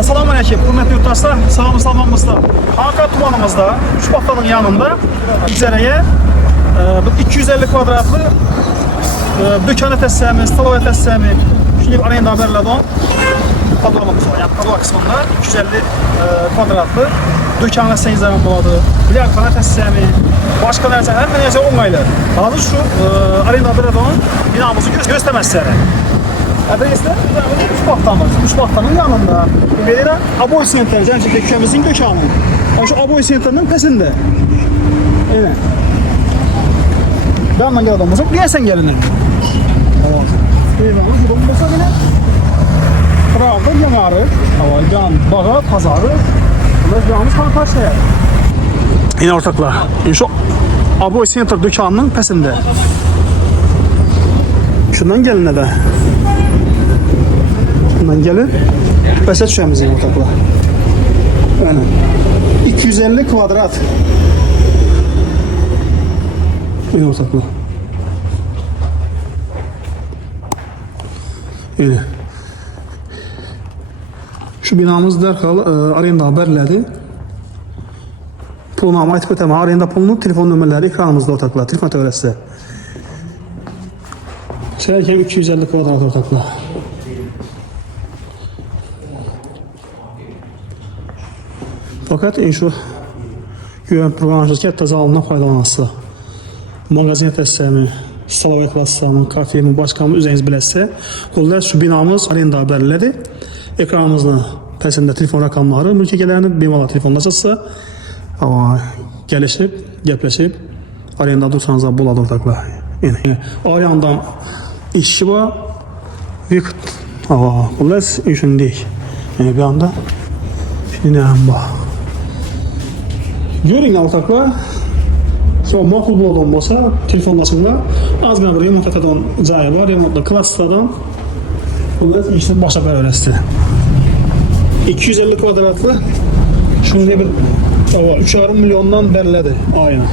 Assalamu aleykum, hürmetli yurttaşlar. Sağımız salmanımızda, Hakan tumanımızda, Üç Baftalın yanında icareye 250 kvadratlı dükkanı təsəmi, staloya təsəmi, şimdi arayında haberlerdi on. Padrolamız var, yani padrola kısmında 250 kvadratlı dükkanı seyizlerin buladı, bilyarxana təsəmi, başka neyse, her neyse 10 aylar. Daha şu arayında haberlerdi on, binamızı göstermez sizlere. Adresler Üç Baftalımız, Üç Baftalın yanında. Belirə Aboy Center, Cəmşid dükkanımızın dükkanı. Şu Aboy Center'ın pesinde. Evet. Yandan gel adamımıza, gelsen gelin. Eyvallah, buradan olsa bile Kırağda yanarı, can, bağa, pazarı. Burada canımız kanı parçaya. Yine ortaklar. Şu Aboy Center dükkanının pesinde. Şundan gelin de. Şundan gelin. Pese düşemizin ortaklar. Öyle. 250 kvadrat. Yine ortaklar. Öyle. Şu binamız derhal arayında haberledi. Pulunu aytıp öteme. Arayında pulunu, telefon nömerleri ekranımızda ortaklar. Telefon öğretse. Şerken 250 kvadrat ortaklar. Fakat şu güven programsız katta zalından faydalanası. Magazin təsəmi, Salavat vassamı, kafemi, başkamı üzeriniz biləsə, qollar şu binamız arenda haberləri. Ekranımızda pəsində telefon rakamları, mülkiyələrini bemallah telefonlaşırsa, gəlişib, gəpləşib, arenda dursanızda boladı ortaklar. Ariyandan işçi var, qollar üçün deyik. Yani bir anda, şimdi ne var? Görün ortaklar. Sonra makul buladan olsa telefonlasınlar. Az bir remont etadan cayı var, remontda klasslardan. Bunlar işte başa bərələsti. 250 kvadratlı. Şimdi bir 3,5 milyondan bərlədi ayına.